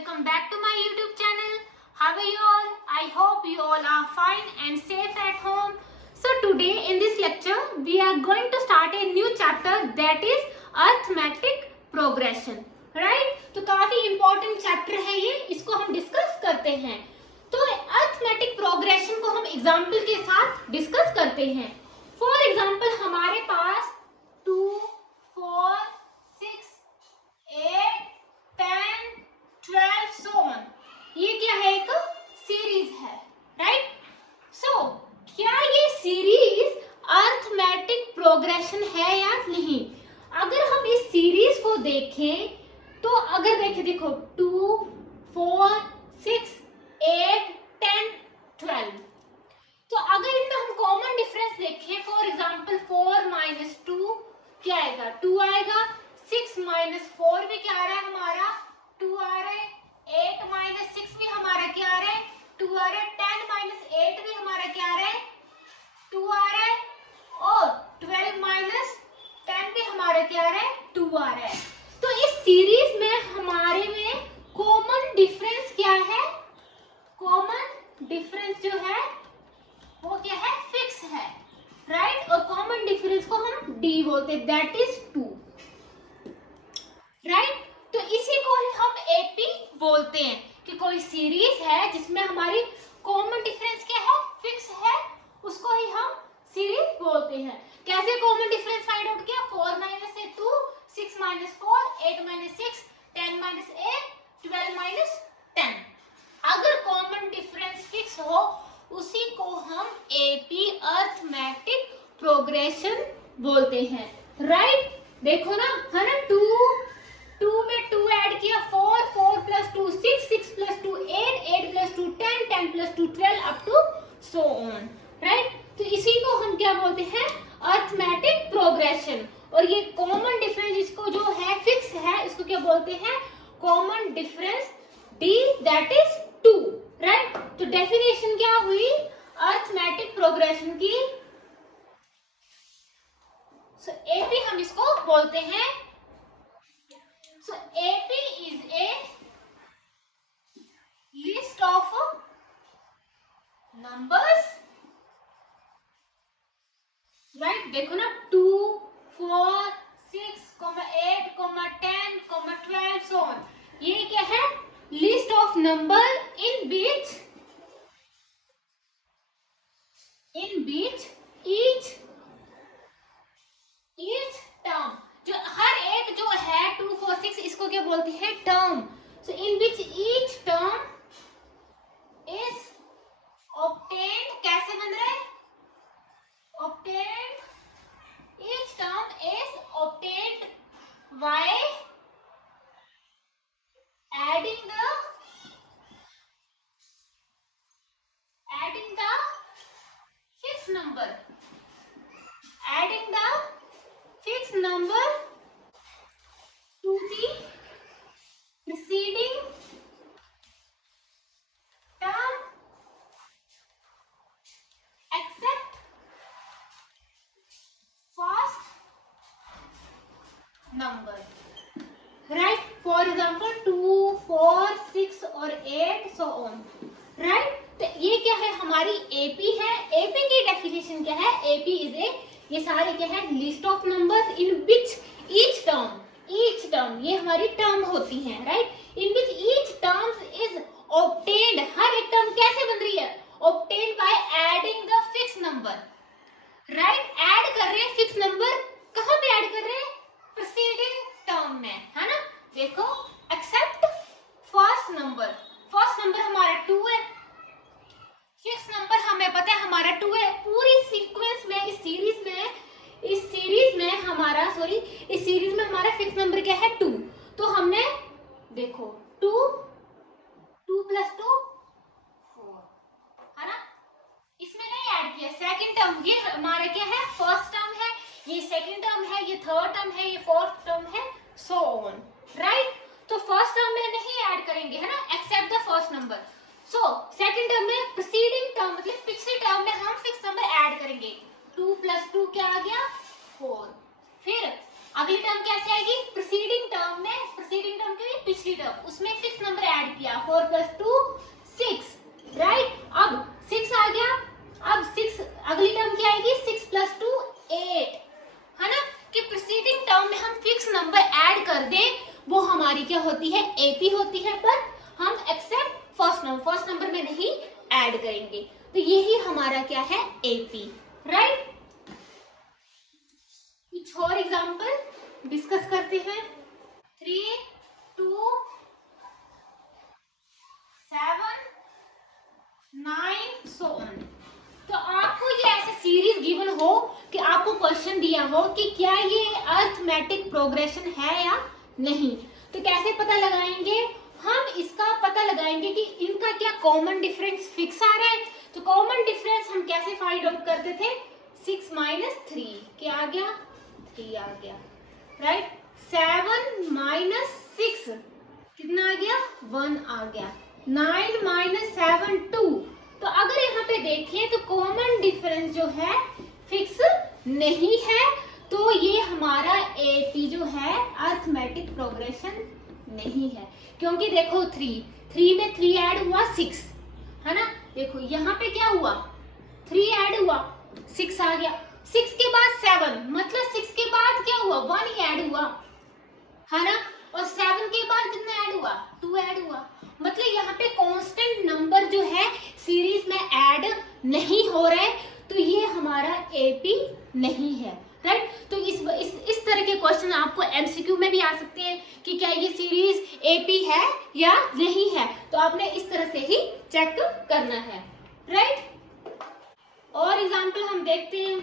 welcome back to my YouTube channel. How are you all? I hope you all are fine and safe at home. So today in this lecture we are going to start a new chapter, that is arithmetic progression. Right? तो काफी important chapter है ये, इसको हम discuss करते हैं. तो arithmetic progression को हम example के साथ discuss करते हैं. For example हमारे पास 2, 4, 6, 8, 10, 12 so on. ये क्या है, एक सीरीज है, राइट? सो क्या ये सीरीज अरिथमेटिक प्रोग्रेशन है या नहीं? अगर हम इस सीरीज को देखें तो अगर देखो 2, 4, 6, 8, 10, 12, तो अगर इनमें हम कॉमन डिफरेंस देखें, फॉर एग्जांपल 4 माइनस 2 क्या आएगा? 2 आएगा. 6 माइनस 4 भी क्या आ रहा है हमारा? 2 आ रहा है. 8 माइनस 6 भी हमारा क्या आ रहा है? 2 आ रहा है. 10 माइनस 8 भी हमारा क्या आ रहा है? 2 आ रहा है. और 12 माइनस 10 भी हमारा क्या आ रहा है? 2 आ रहा है. तो इस सीरीज में हमारे में कॉमन डिफरेंस क्या है? कॉमन डिफरेंस जो है वो क्या है? फिक्स है, राइट? और कॉमन डिफरेंस को हम डी बोलते हैं, दैट इज 2, राइट? तो इसी को ही हम एपी बोलते हैं कि कोई सीरीज है जिसमें हमारी कॉमन डिफरेंस क्या है? फिक्स है, उसको ही हम सीरीज बोलते हैं. कैसे कॉमन डिफरेंस फाइंड आउट किया? 4 minus 2, 6 minus 4, 8 minus 6, 10 minus 8, 12 minus 10. अगर कॉमन डिफरेंस फिक्स हो उसी को हम एपी अरिथमेटिक प्रोग्रेशन बोलते हैं, राइट? देखो ना, है ना? 2 में 2 ऐड किया, 4, 4 plus 2 6, 6 plus 2 8, 8 plus 2 10, 10 plus 2 12 up to so on, right? तो इसी को हम क्या बोलते हैं? Arithmetic progression. और ये कॉमन डिफरेंस इसको जो है फिक्स है, इसको क्या बोलते हैं? Common difference D, that is 2, right? तो डेफिनेशन क्या हुई अरिथमेटिक प्रोग्रेशन की? सो एपी हम इसको बोलते हैं. So AP is a list of numbers, right? देखो ना, 2, 4, 6, 8, 10, 12 so on. ये क्या है? List of number in which each term, जो हर एक जो है 2, 4, 6 इसको क्या बोलते हैं? Term. So in which each term is obtained, कैसे बन रहा है? Obtained, each term is obtained by adding the fixed number. Adding the fixed number to the preceding term except first number, right? For example 2, 4, 6 और 8 so on, right? तो ये क्या है? हमारी एपी है. एपी की डेफिनेशन क्या है? एपी इज ए, ये सारे क्या है? List of numbers in which each term, ये हमारी टर्म होती हैं, right? In which each term is obtained, हर एक टर्म कैसे बन रही है? Obtained by adding the fix number, right? Add कर रहे हैं फिक्स नंबर. कहां पे ऐड कर रहे हैं? प्रीसीडिंग टर्म में, है ना? देखो, accept first number. First number हमारा 2 है, फिक्स नंबर हमें पता है हमारा 2 है. पूरी सीक्वेंस में इस सीरीज में हमारा फिक्स नंबर क्या है? 2. तो हमने देखो 2 प्लस 2 4, है ना? इसमें नहीं ऐड किया. सेकंड टर्म ये हमारा क्या है? फर्स्ट टर्म है, ये सेकंड टर्म है, ये थर्ड टर्म है, ये फोर्थ टर्म है, सो ऑन, राइट? तो फर्स्ट टर्म में नहीं ऐड करेंगे, है ना? Except the first number. So second term में प्रीसीडिंग टर्म मतलब पिछले टर्म में हम फिक्स नंबर ऐड करेंगे. 2 प्लस 2 क्या आ गया? 4. फिर अगली टर्म कैसे आएगी, प्रीसीडिंग टर्म की पिछली टर्म, उसमें 6 नंबर ऐड किया, 4 + 2 6, राइट। अब 6 आ गया, अब 6 अगली टर्म क्या आएगी, 6 + 2 8, है ना, कि प्रीसीडिंग टर्म में हम फिक्स नंबर ऐड कर दें, वो हमारी क्या होती है, एपी होती है, पर हम एक्सेप्ट फर्स्ट नंबर में नहीं ऐड करेंगे, तो यही हमारा क्या है, एपी, राइट। कुछ और एग्जांपल डिस्कस करते हैं। 3 2 7 9 सो ऑन। तो आपको ये ऐसे सीरीज गिवन हो कि आपको क्वेश्चन दिया हो कि क्या ये अर्थमेटिक प्रोग्रेशन है या नहीं, तो कैसे पता लगाएंगे, हम इसका पता लगाएंगे कि इनका क्या कॉमन डिफरेंस फिक्स आ रहा है। तो कॉमन डिफरेंस हम कैसे फाइंड आउट करते थे, 6 - 3 क्या आ गया, 3 आ गया, राइट। 7 - 6 कितना आ गया, 1 आ गया। 9 - 7 2। तो अगर यहाँ पे देखें तो कॉमन डिफरेंस जो है फिक्स नहीं है, तो ये हमारा एपी जो है अर्थमेटिक प्रोग्रेशन नहीं है, क्योंकि देखो 3 में 3 ऐड हुआ 6, है ना, देखो यहाँ पे क्या हुआ, 3 ऐड हुआ 6 आ गया, 6 के बाद 7, मतलब 6 के बाद क्या हुआ, 1 ही ऐड हुआ, है ना, और 7 के बाद कितना ऐड हुआ, 2 ऐड हुआ, मतलब यहाँ पे कांस्टेंट नंबर जो है सीरीज में ऐड नहीं हो रहा है, तो ये हमारा एपी नहीं है, राइट। तो इस तरह के क्वेश्चन आपको एमसीक्यू में भी आ सकते हैं कि क्या ये सीरीज एपी है या नहीं है, तो आपने इस तरह से ही चेक करना है, राइट। और एग्जांपल हम देखते हैं,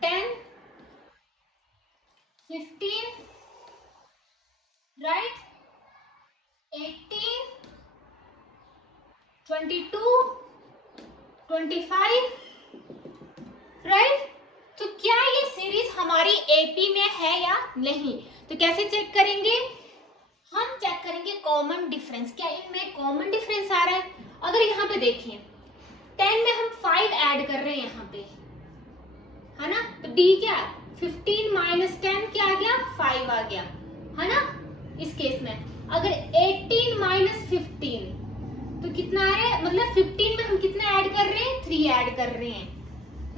10 15, राइट, 18 22 25, राइट। तो क्या ये सीरीज हमारी एपी में है या नहीं, तो कैसे चेक करेंगे, हम चेक करेंगे कॉमन डिफरेंस, क्या इनमें कॉमन डिफरेंस आ रहा है। अगर यहाँ पे देखें 10 में हम 5 ऐड कर रहे हैं यहाँ पे, है ना, तो डी क्या, 15 - 10 क्या आ गया, 5 आ गया, है ना। इस केस में अगर 18 - 15 तो कितना आ रहा है, मतलब 15 में हम कितना ऐड कर रहे हैं, 3 ऐड कर रहे हैं,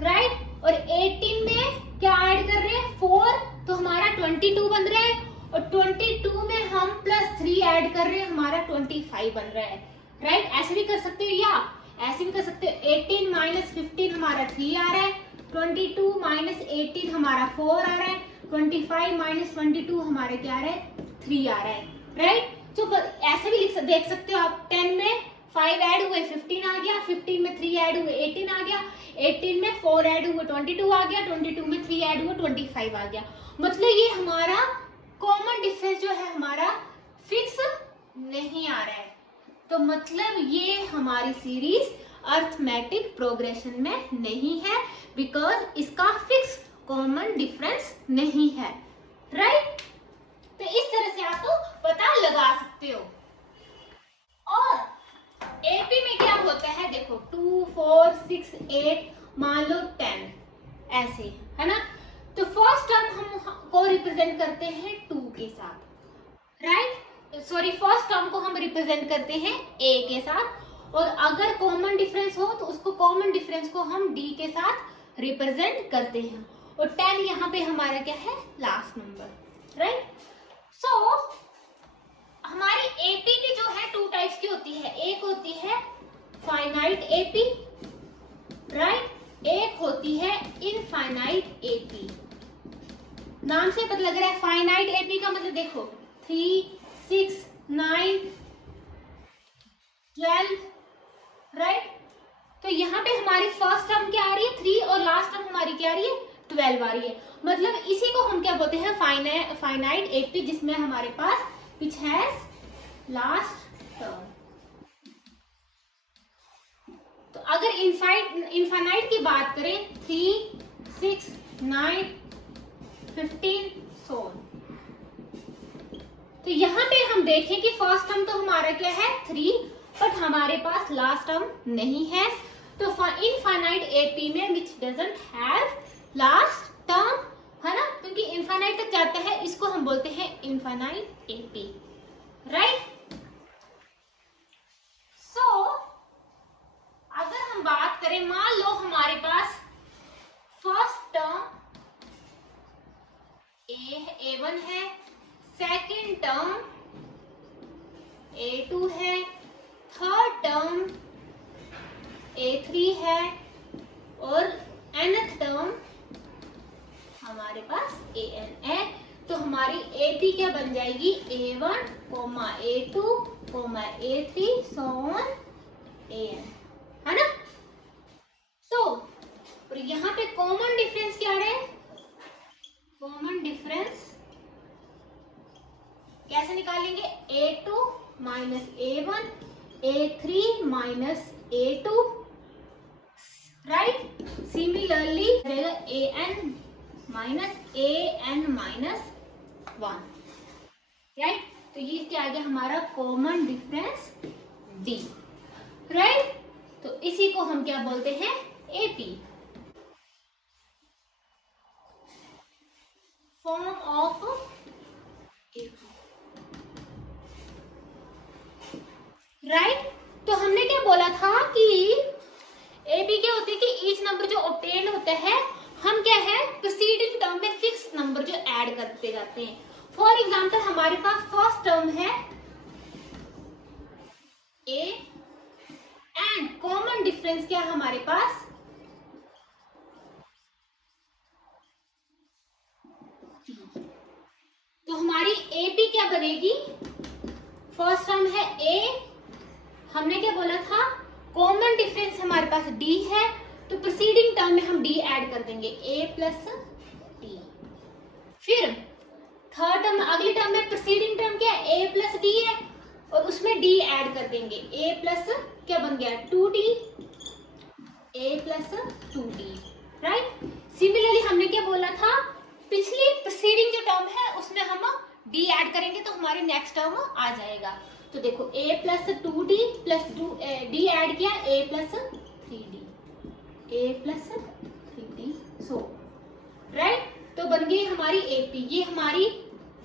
राइट, और 18 में क्या ऐड कर रहे हैं, 4, तो हमारा 22 बन रहा है, और 22 में हम +3 ऐड कर रहे हैं, हमारा 25 बन रहा है, राइट। ऐसे भी कर सकते हो या ऐसे भी कर सकते हो, 18 - 15 हमारा 3 आ रहा है, 22 - 18 हमारा 4 आ रहा है, 25 - 22 हमारे क्या आ रहा है, 3 आ रहा है, राइट। तो ऐसे भी देख सकते हो आप, 10 में 5 ऐड हुए 15 आ गया, 15 में 3 ऐड हुए 18 आ गया, 18 में 4 ऐड हुए 22 आ गया, 22 में 3 ऐड हुए 25 आ गया, मतलब ये हमारा कॉमन डिफरेंस जो है हमारा फिक्स नहीं आ रहा है, तो मतलब ये हमारी सीरीज अर्थमेटिक प्रोग्रेशन में नहीं है, बिकॉज इसका फिक्स कॉमन डिफरेंस नहीं है, राइट। तो इस तरह से आप पता लगा सकते हो। और एपी में क्या होता है, देखो 2 4 6 8 मान लो 10 ऐसे, है ना, तो फर्स्ट टर्म हम को रिप्रेजेंट करते हैं 2 के साथ, राइट, सॉरी फर्स्ट टर्म को हम रिप्रेजेंट करते हैं ए के साथ, और अगर कॉमन डिफरेंस हो तो उसको कॉमन डिफरेंस को हम डी के साथ रिप्रेजेंट करते हैं, और 10 यहाँ पे हमारा क्या है, लास्ट नंबर, राइट। सो हमारी एपी जो है 2 टाइप्स की होती है, एक होती है फाइनाइट एपी, राइट, एक होती है इनफाइनाइट एपी। नाम से पता लग रहा है, फाइनाइट एपी का मतलब देखो 3 6 9 12, राइट, तो यहाँ पे हमारी फर्स्ट टर्म क्या आ रही है, 3, और लास्ट टर्म हमारी क्या आ रही है, 12 आ रही है, मतलब इसी को हम क्या बोलते हैं, फाइनाइट एपी, जिसमें हमारे पास which has last term। तो अगर इनफाइनाइट की बात करें, 3 6 9 15 so on। तो यहाँ पे हम देखें कि फर्स्ट टर्म तो हमारा क्या है 3, बट हमारे पास लास्ट टर्म नहीं है, तो इनफाइनाइट एपी में which doesn't have last term, क्योंकि इनफाइनाइट तक जाता है, इसको हम बोलते हैं इनफाइनाइट एपी, राइट। सो अगर हम बात करें, मान लो हमारे पास फर्स्ट टर्म A1 है, सेकेंड टर्म A2 है, थर्ड टर्म A3 है और nth टर्म हमारे पास AN है। तो हमारी AP क्या बन जाएगी? A1, A2, A3, so on AN, है ना। तो और यहाँ पे कॉमन डिफरेंस क्या है? कॉमन डिफरेंस कैसे निकालेंगे? A2 minus A1, A3 minus A2, right. Similarly रहेगा AN माइनस 1, राइट। तो ये क्या आ गया हमारा कॉमन डिफरेंस D, राइट। तो इसी को हम क्या बोलते हैं? AP, form of AP, right. तो हमने क्या बोला था कि एपी क्या होती है कि ईच नंबर जो ऑब्टेन होता है, हम क्या है प्रीसीडिंग टर्म में फिक्स नंबर जो ऐड करते जाते हैं। फॉर एग्जांपल हमारे पास फर्स्ट टर्म है ए एंड कॉमन डिफरेंस क्या है हमारे पास? तो हमारी एपी क्या बनेगी? फर्स्ट टर्म है ए, हमने क्या बोला था कॉमन डिफरेंस हमारे पास डी है, तो प्रीसीडिंग टर्म में हम डी ऐड कर देंगे, ए प्लस डी। फिर थर्ड टर्म, अगली टर्म में प्रीसीडिंग टर्म क्या है? ए प्लस डी है और उसमें डी ऐड कर देंगे, ए प्लस क्या बन गया? 2d, ए प्लस 2d, राइट। सिमिलरली हमने क्या बोला था? पिछली प्रीसीडिंग जो टर्म है उसमें हम डी ऐड करेंगे तो हमारी नेक्स्ट टर्म आ जाएगा। तो देखो a plus 2d plus D add किया, a plus 3d, a plus 3d, so right. तो बन गई हमारी AP। ये हमारी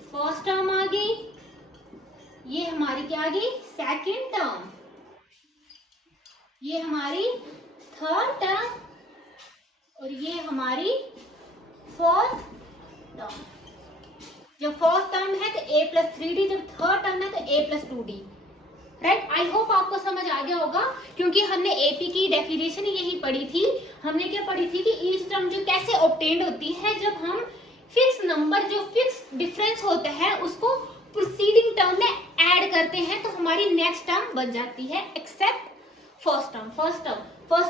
फर्स्ट टर्म आ गई, ये हमारी क्या आ गई? सेकेंड टर्म, ये हमारी थर्ड टर्म और ये हमारी फोर्थ टर्म। जब फोर्थ टर्म है तो a प्लस 3d, जब थर्ड टर्म है तो a plus 2d, right. I hope आपको समझ आ गया होगा, क्योंकि हमने AP की डेफिनेशन यही पढ़ी थी। हमने क्या पढ़ी थी कि ईच टर्म जो कैसे ऑब्टेन्ड होती है, जब हम फिक्स नंबर जो फिक्स डिफरेंस होता है उसको प्रीसीडिंग टर्म में ऐड करते हैं तो हमारी नेक्स्ट टर्म बन जाती है, accept first term. First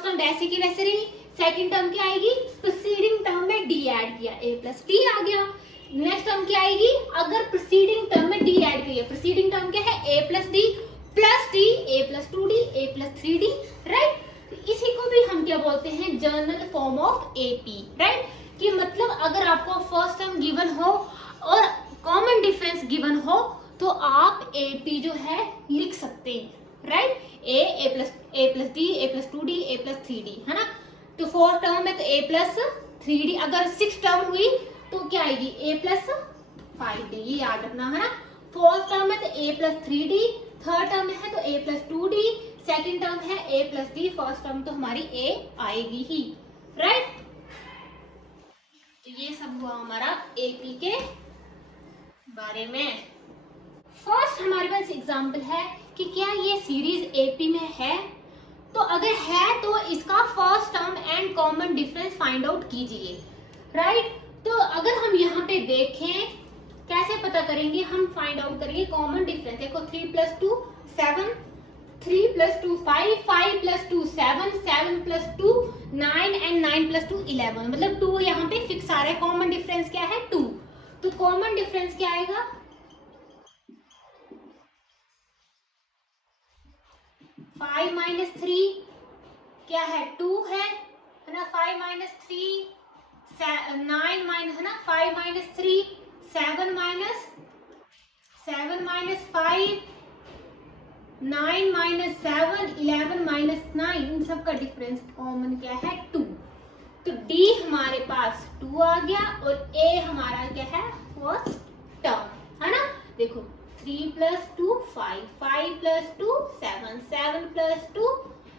term वैसे की वैसे रही, सेकेंड टर्म क्या आएगी? प्रीसीडिंग टर्म में डी ऐड किया, a प्लस डी आ गया। नेक्स्ट टर्म क्या आएगी? अगर प्रीसीडिंग टर्म में डी ऐड करिए, प्रीसीडिंग टर्म क्या है? a plus D, a plus 2d, a plus 3d, right. इसी को भी हम क्या बोलते हैं? General form of AP, right. कि मतलब अगर आपको फर्स्ट टर्म गिवन हो और कॉमन डिफरेंस गिवन हो तो आप AP जो है लिख सकते हैं, right. a plus D, a plus 2d, a plus 3d, है ना। तो फोर्थ टर्म है तो a प्लस 3d, अगर सिक्स टर्म हुई तो क्या आएगी? a प्लस 5d, ये याद रखना, है ना। फोर्थ टर्म है तो a plus 3d, third term है तो a plus 2d, second term है a plus d, first term तो हमारी a आएगी ही, राइट। तो ये सब हुआ हमारा AP के बारे में। फर्स्ट हमारे पास एग्जाम्पल है कि क्या ये सीरीज AP में है, तो अगर है तो इसका first term and common difference find out कीजिए, राइट। तो अगर हम यहाँ पे देखें कैसे पता करेंगे, हम फाइंड आउट करेंगे कॉमन डिफरेंस। देखो 3 plus 2 7, 3 plus 2 5, 5 plus 2 7, 7 plus 2 9 and 9 plus 2 11, मतलब 2 यहाँ पे फिक्स आ रहा है। कॉमन डिफरेंस क्या है? 2। तो कॉमन डिफरेंस क्या आएगा? 5 माइनस 3 क्या है? 2 है ना। 5 माइनस 3 9 माइनस, है ना। 5 माइनस 3 7 माइनस 5, 9 माइनस 7 11 माइनस 9, इन सब का डिफरेंस कॉमन क्या है? 2, तो डी हमारे पास 2 आ गया और ए हमारा क्या है, फर्स्ट टर्म, है ना। देखो 3 + 2 5, 5 + 2 7, 7 + 2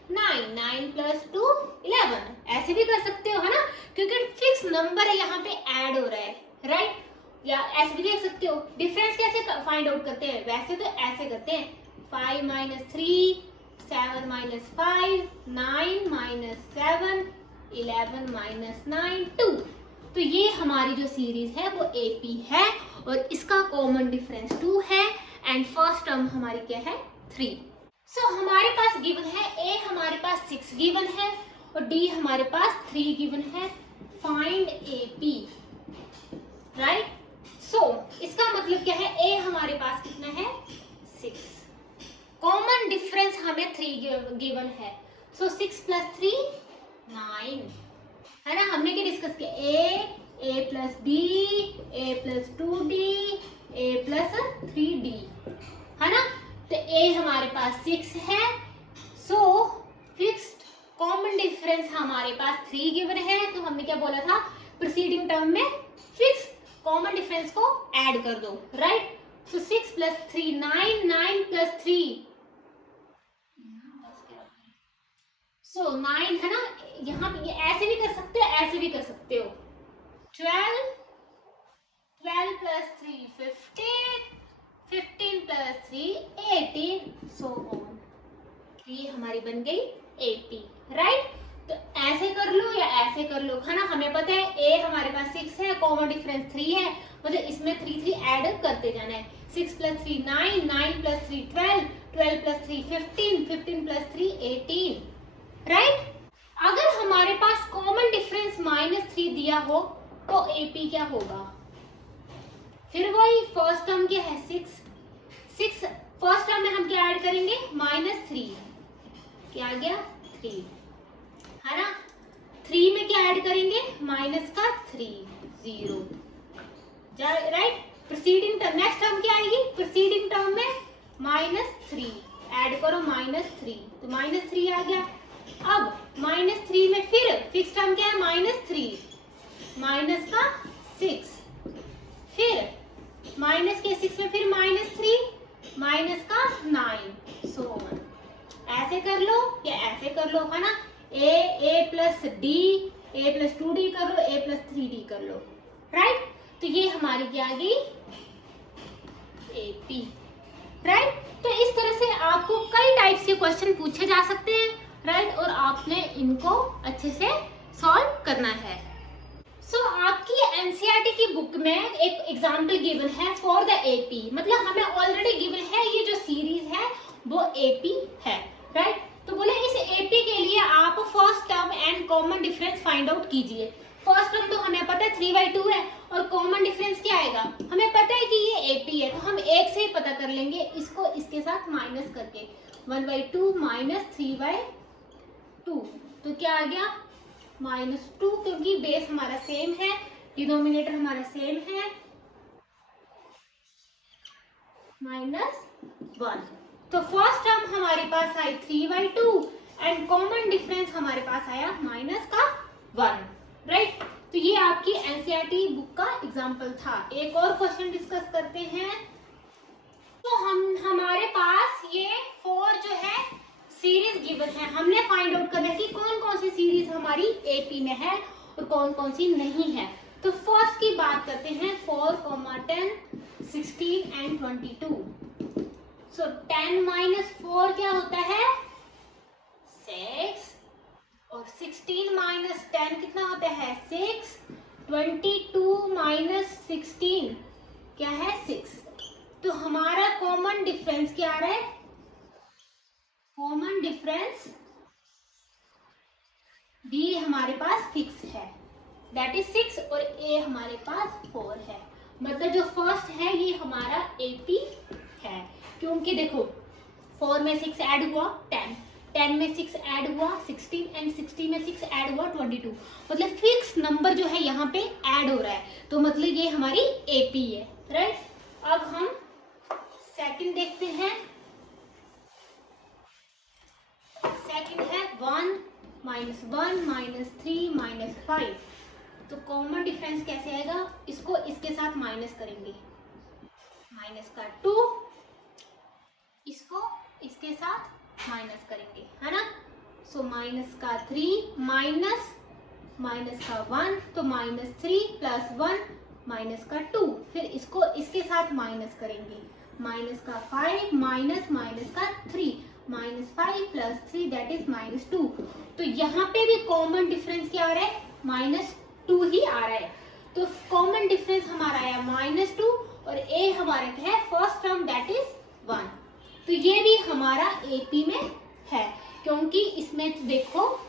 9, 9 + 2 11, ऐसे भी कर सकते हो, है ना, क्योंकि फिक्स नंबर है यहाँ पे ऐड हो रहा है, राइट। या ऐसे भी देख सकते हो। डिफरेंस कैसे फाइंड आउट करते हैं, वैसे तो ऐसे करते हैं 5 - 3, 7 - 5, 9 - 7, 11 - 9 2। तो ये हमारी जो सीरीज है वो एपी है और इसका कॉमन डिफरेंस 2 है एंड फर्स्ट टर्म हमारी क्या है, 3। सो हमारे पास गिवन है ए हमारे पास 6 गिवन है और डी हमारे पास 3 गिवन है। Find AP, right. सो इसका मतलब क्या है, ए हमारे पास कितना है, 6, कॉमन डिफरेंस हमें 3 गिवन है। सो 6 + 3 9, है ना। हमने क्या डिस्कस किया, ए + बी, ए + 2d, ए + 3d, है ना। तो ए हमारे पास 6 है, सो फिक्स्ड कॉमन डिफरेंस हमारे पास 3 गिवन है। तो हमने क्या बोला था, प्रीसीडिंग टर्म में फिक्स कॉमन डिफरेंस को ऐड कर दो, राइट। सो 6 + 3 9, 9 + 3 सो 9, है ना। यहाँ पे ऐसे भी कर सकते हो, ऐसे भी कर सकते हो। 12, 12 + 3 15, 15 + 3 18, सो ऑन। ये हमारी बन गई एपी, राइट। तो ऐसे कर लो या ऐसे कर लो, है ना। हमें पता है ए हमारे पास 6 है, कॉमन डिफरेंस 3 है, मतलब इसमें 3 3 ऐड करते जाना है। 6 + 3 9, 9 + 3 12, 12 + 3 15, 15 + 3 18, राइट। अगर हमारे पास कॉमन डिफरेंस -3 दिया हो तो एपी क्या होगा, फिर वही फर्स्ट टर्म क्या है, 6 फर्स्ट टर्म में हम क्या ऐड करेंगे, -3, क्या आ गया 3, है ना। 3 में क्या ऐड करेंगे, -3 0, right. Preceding term, next term क्या आएगी, प्रीसीडिंग टर्म में -3 ऐड करो, -3, तो -3 आ गया। अब -3 में फिर फिक्स टर्म क्या है, -3 -6, फिर -6 में फिर -3 -9, सो ऑन। ऐसे कर लो या ऐसे कर लो, है ना। a + d, a + 2d कर लो, a + 3d कर लो, राइट। तो ये हमारी क्या आ गई, एपी, राइट। तो इस तरह से आपको कई टाइप्स के क्वेश्चन पूछे जा सकते हैं, राइट, और आपने इनको अच्छे से सॉल्व करना है। सो आपकी एनसीईआरटी की बुक में एक एग्जाम्पल गिवन है फॉर द एपी, मतलब हमें ऑलरेडी गिवन है ये जो सीरीज है वो एपी है, राइट। तो बोले इस एपी के लिए आप first term and common difference find out कीजिए। फर्स्ट टर्म तो हमें पता है 3/2 है और कॉमन डिफरेंस क्या आएगा, हमें पता है कि ये एपी है, तो हम एक से ही पता कर लेंगे इसको इसके साथ माइनस करके, 1/2 - 3/2, तो क्या आ गया -2, क्योंकि बेस हमारा सेम है, डिनोमिनेटर हमारा सेम है, -1। तो फर्स्ट टर्म हमारे पास आई 3/2 एंड कॉमन डिफरेंस हमारे पास आया -1, राइट। तो ये आपकी एनसीईआरटी बुक का एग्जांपल था। एक और क्वेश्चन डिस्कस करते हैं। तो हमारे पास ये 4 जो है सीरीज गिवन है, हमने फाइंड आउट करना है कि कौन कौन सी सीरीज हमारी एपी में है और कौन कौन सी नहीं है। तो फर्स्ट की बात करते हैं, 4, 10, 16 एंड 22। सो 10 - 4 क्या होता है, 6, और 16 - 10 कितना होता है, 6, 22 - 16 क्या है, 6। तो हमारा कॉमन डिफरेंस क्या आ रहा है, कॉमन डिफरेंस डी हमारे पास फिक्स है, दैट इज 6, और ए हमारे पास 4 है, मतलब जो फर्स्ट है ये हमारा एपी है, क्योंकि देखो 4 में 6 ऐड हुआ 10, 10 में 6 ऐड हुआ 16 एंड 16 में 6 ऐड हुआ 22, मतलब फिक्स नंबर जो है यहाँ पे ऐड हो रहा है, तो मतलब ये हमारी एपी है, राइट। अब हम सेकंड देखते हैं। सेकंड है 1 -1 -3 -5। तो कॉमन डिफरेंस कैसे आएगा, इसको इसके साथ माइनस करेंगे, माइनस का 2, इसको इसके साथ माइनस करेंगे, है ना। सो माइनस का 3 माइनस का 1, तो -3 + 1 माइनस का 2, फिर इसको इसके साथ माइनस करेंगे, माइनस का 5 माइनस का 3, -5 + 3 दैट इज -2। तो यहाँ पे भी कॉमन डिफरेंस क्या आ रहा है, -2 ही आ रहा है। तो कॉमन डिफरेंस हमारा आया -2 और a हमारा क्या है, फर्स्ट टर्म दैट इज 1। तो ये भी हमारा AP में है, क्योंकि इसमें देखो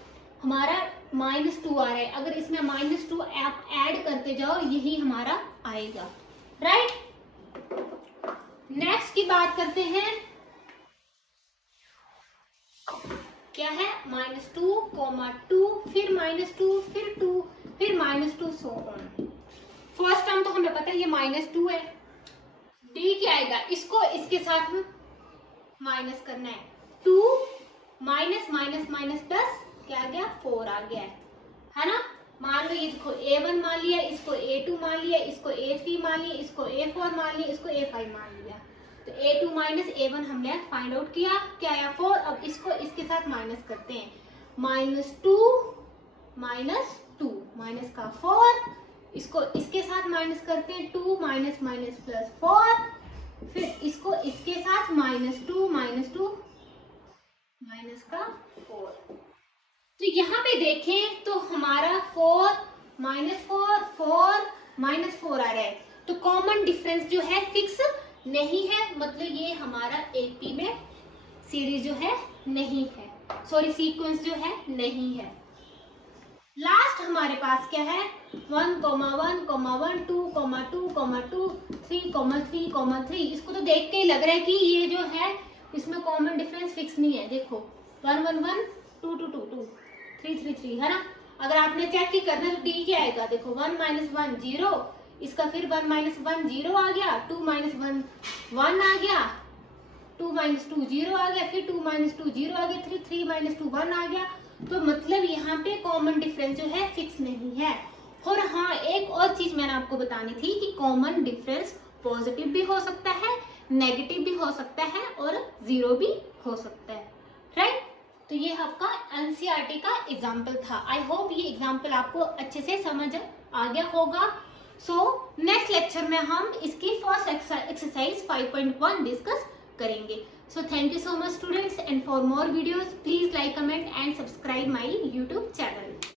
हमारा -2 आ रहा है, अगर इसमें -2 आप ऐड करते जाओ यही हमारा आएगा, राइट। नेक्स्ट की बात करते हैं, क्या है, -2, -2, फिर -2, फिर 2, फिर -2 सो ऑन। फर्स्ट टर्म तो हमें पता है ये -2 है, D क्या आएगा, इसको इसके साथ माइनस करना है, 2 माइनस प्लस क्या आ गया, 4 आ गया है ना। मान लो ये देखो A1 मान लिया, इसको A2 मान लिया, इसको A3 मान लिया, इसको A4 मान लिया, इसको A5 मान लिया। तो A2 माइनस A1 हमने फाइंड आउट किया, क्या आया 4। अब इसको इसके साथ माइनस करते हैं, -2 माइनस का 4, इसको इसके साथ माइनस करते हैं, 2 माइनस प्लस 4, फिर इसको इसके साथ -2 माइनस का 4। तो यहाँ पे देखें तो हमारा 4 -4 आ रहा है। तो कॉमन डिफरेंस जो है फिक्स नहीं है, मतलब ये हमारा AP में सीरीज जो है नहीं है, सॉरी सीक्वेंस जो है नहीं है। लास्ट हमारे पास क्या है, 1, 1, 1, 2, 2, 2, 3, इसको तो देख के ही लग रहा है कि ये जो है इसमें कॉमन डिफरेंस फिक्स नहीं है। देखो 1, 1, 1, 2, 2, 2, 2, 3, 3, 3, है ना। अगर आपने चेक की करना तो D क्या आएगा, देखो 1 - 1 0, इसका फिर 1 - 1 0 आ गया, 2 - 1 1 आ गया, 2 - 2 0 आ गया, फिर 2 - 2 0 आ गया, 3 - 2 1 आ गया। तो मतलब यहाँ पे कॉमन डिफरेंस जो है फिक्स नहीं है। और हाँ, एक और चीज मैंने आपको बतानी थी कि कॉमन डिफरेंस पॉजिटिव भी हो सकता है, नेगेटिव भी हो सकता है और 0 भी हो सकता है, राइट। तो ये आपका NCERT का एग्जाम्पल था। आई होप ये एग्जाम्पल आपको अच्छे से समझ आ गया होगा। सो नेक्स्ट लेक्चर में हम इसकी फर्स्ट एक्सरसाइज 5.1 डिस्कस करेंगे। So thank you so much students, and for more videos please like, comment and subscribe my YouTube channel.